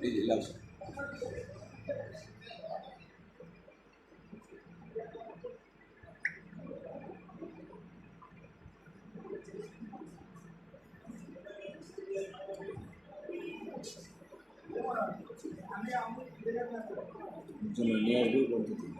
এই যে লাল জন্য নিয়ে আসবে পদ্ধতি